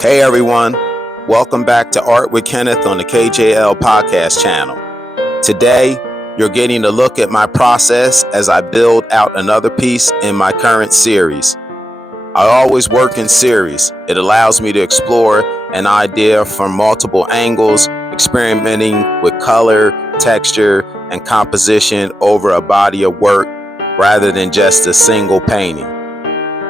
Hey everyone, welcome back to Art with Kenneth on the KJL podcast channel. Today, you're getting a look at my process as I build out another piece in my current series. I always work in series. It allows me to explore an idea from multiple angles, experimenting with color, texture, and composition over a body of work rather than just a single painting.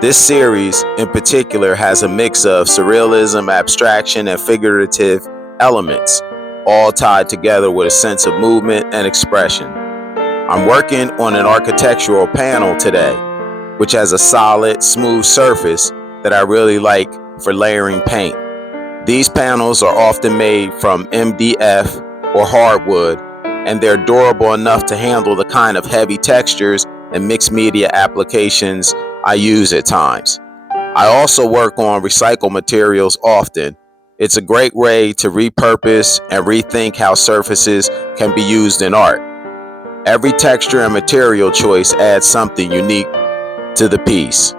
This series, in particular, has a mix of surrealism, abstraction, and figurative elements, all tied together with a sense of movement and expression. I'm working on an architectural panel today, which has a solid, smooth surface that I really like for layering paint. These panels are often made from MDF or hardwood, and they're durable enough to handle the kind of heavy textures and mixed media applications I use at times. I also work on recycled materials often. It's a great way to repurpose and rethink how surfaces can be used in art. Every texture and material choice adds something unique to the piece.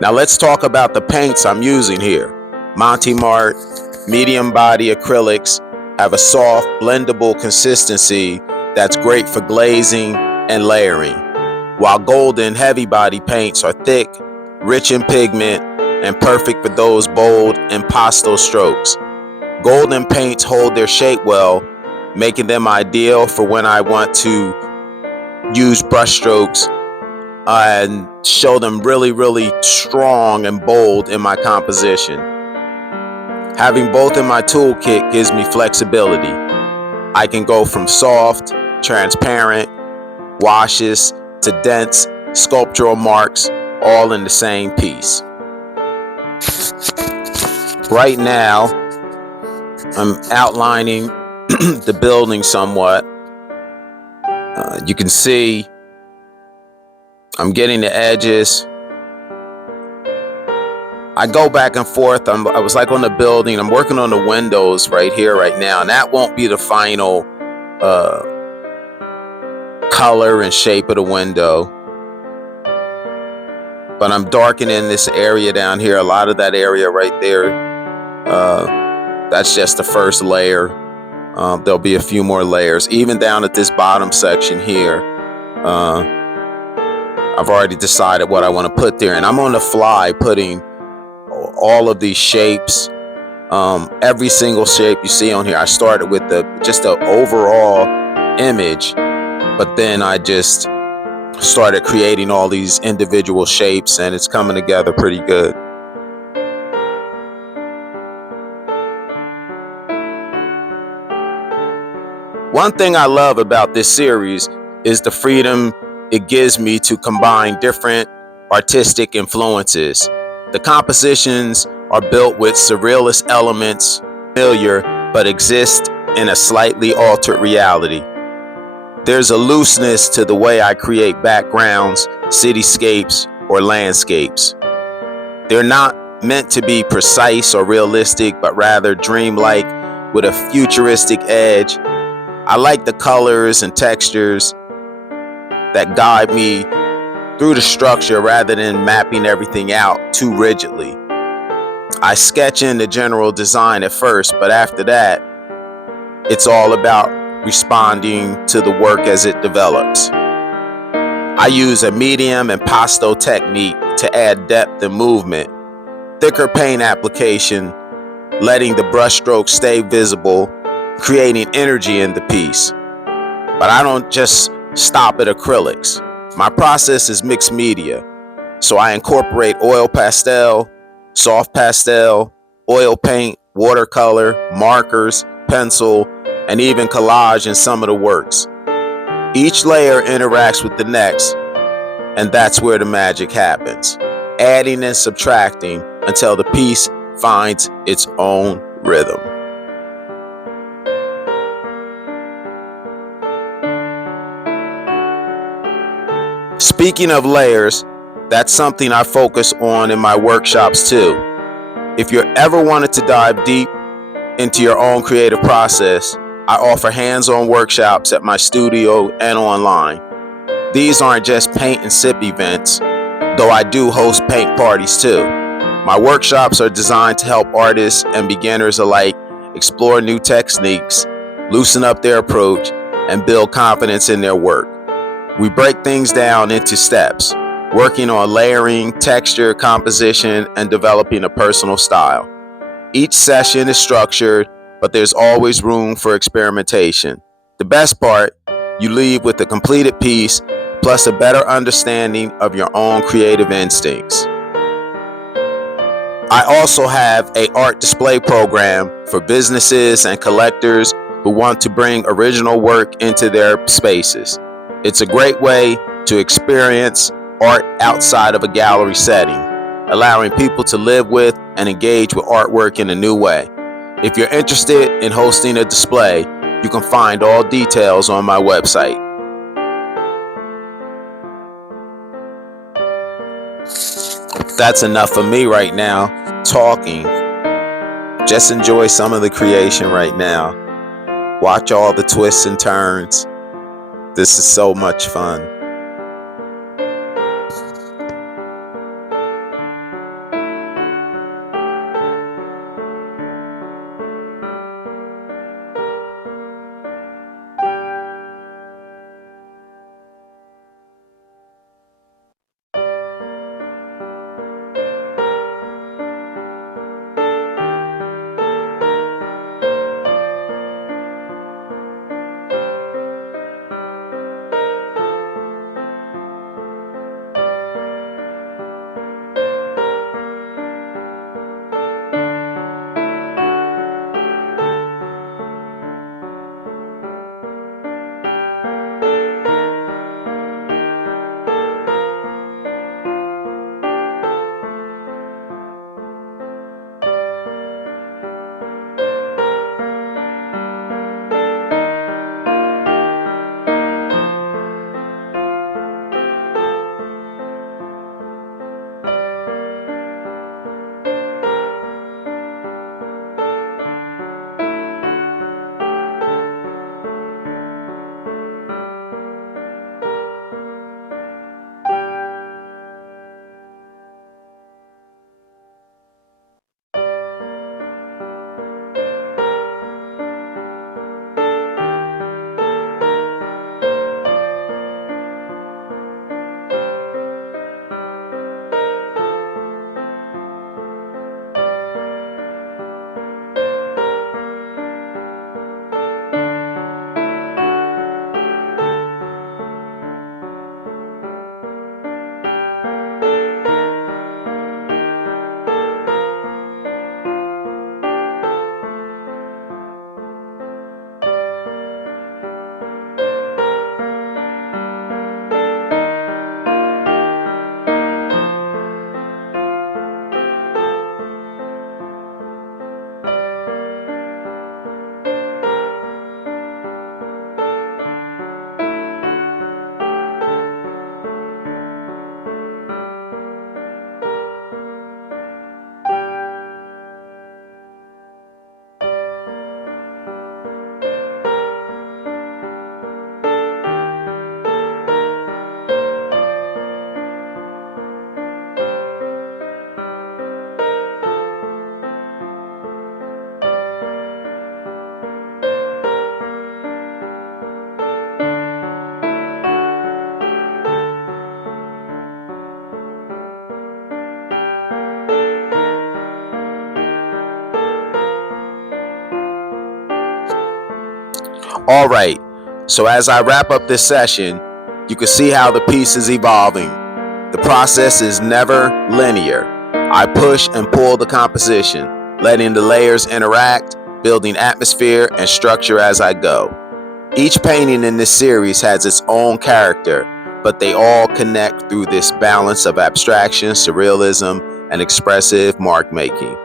Now let's talk about the paints I'm using here. Monte Mart medium body acrylics have a soft, blendable consistency that's great for glazing and layering, while golden heavy body paints are thick, rich in pigment, and perfect for those bold impasto strokes. Golden paints hold their shape well, making them ideal for when I want to use brush strokes and show them really strong and bold in my composition. Having both in my toolkit gives me flexibility. I can go from soft, transparent washes to dense sculptural marks, all in the same piece. Right now, I'm outlining the building somewhat. You can see I'm getting the edges. I go back and forth. I was like on the building. I'm working on the windows right here, right now, and that won't be the final color and shape of the window. But I'm darkening this area down here. A lot of that area right there, that's just the first layer. There'll be a few more layers. Even down at this bottom section here, I've already decided what I want to put there. And I'm on the fly putting all of these shapes. Every single shape you see on here, I started with just the overall image, but then I just started creating all these individual shapes, and it's coming together pretty good. One thing I love about this series is the freedom it gives me to combine different artistic influences. The compositions are built with surrealist elements, familiar, but exist in a slightly altered reality. There's a looseness to the way I create backgrounds, cityscapes, or landscapes. They're not meant to be precise or realistic, but rather dreamlike with a futuristic edge. I like the colors and textures that guide me through the structure rather than mapping everything out too rigidly. I sketch in the general design at first, but after that, it's all about responding to the work as it develops. I use a medium impasto technique to add depth and movement. Thicker paint application, letting the brushstrokes stay visible, creating energy in the piece. But I don't just stop at acrylics. My process is mixed media, so I incorporate oil pastel, soft pastel, oil paint, watercolor, markers, pencil, and even collage in some of the works. Each layer interacts with the next, and that's where the magic happens, adding and subtracting until the piece finds its own rhythm. Speaking of layers, that's something I focus on in my workshops too. If you ever wanted to dive deep into your own creative process, I offer hands-on workshops at my studio and online. These aren't just paint and sip events, though I do host paint parties too. My workshops are designed to help artists and beginners alike explore new techniques, loosen up their approach, and build confidence in their work. We break things down into steps, working on layering, texture, composition, and developing a personal style. Each session is structured, but there's always room for experimentation. The best part, you leave with a completed piece, plus a better understanding of your own creative instincts. I also have an art display program for businesses and collectors who want to bring original work into their spaces. It's a great way to experience art outside of a gallery setting, allowing people to live with and engage with artwork in a new way. If you're interested in hosting a display, you can find all details on my website. That's enough for me right now, talking. Just enjoy some of the creation right now. Watch all the twists and turns. This is so much fun. All right, so as I wrap up this session, you can see how the piece is evolving. The process is never linear. I push and pull the composition, letting the layers interact, building atmosphere and structure as I go. Each painting in this series has its own character, but they all connect through this balance of abstraction, surrealism, and expressive mark making.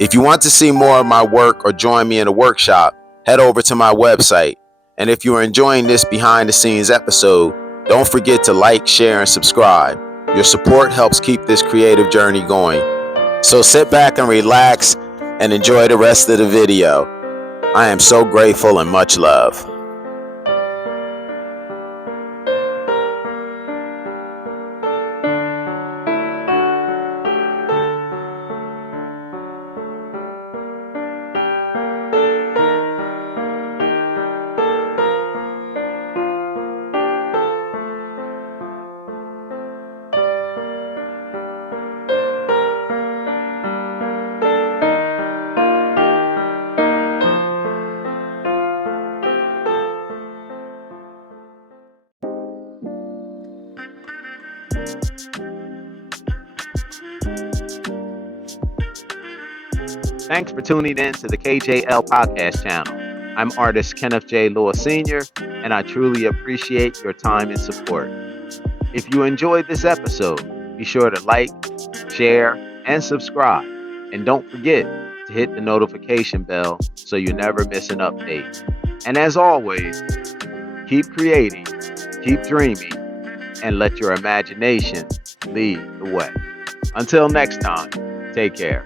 If you want to see more of my work or join me in a workshop, head over to my website. And if you are enjoying this behind the scenes episode, don't forget to like, share, and subscribe. Your support helps keep this creative journey going. So sit back and relax and enjoy the rest of the video. I am so grateful and much love. Thanks for tuning in to the KJL podcast channel. I'm artist Kenneth J. Lewis Sr., and I truly appreciate your time and support. If you enjoyed this episode, be sure to like, share, and subscribe. And don't forget to hit the notification bell so you never miss an update. And as always, keep creating, keep dreaming, and let your imagination lead the way. Until next time, take care.